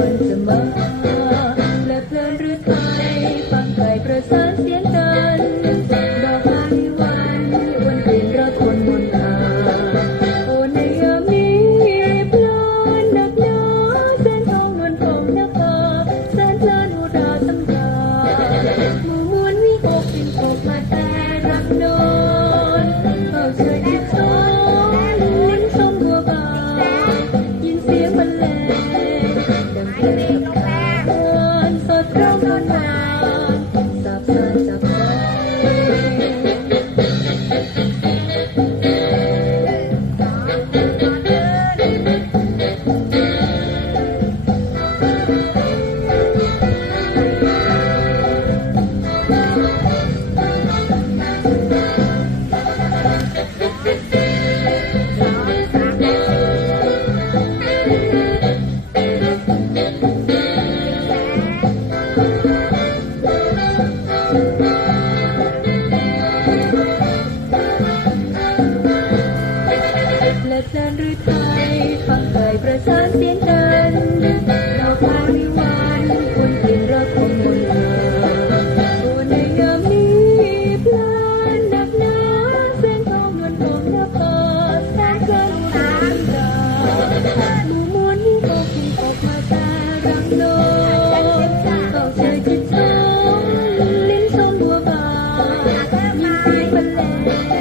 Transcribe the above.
Thank you. เพลิดนหรือไทยฟังเคยประสานเสียงดัง Thank you.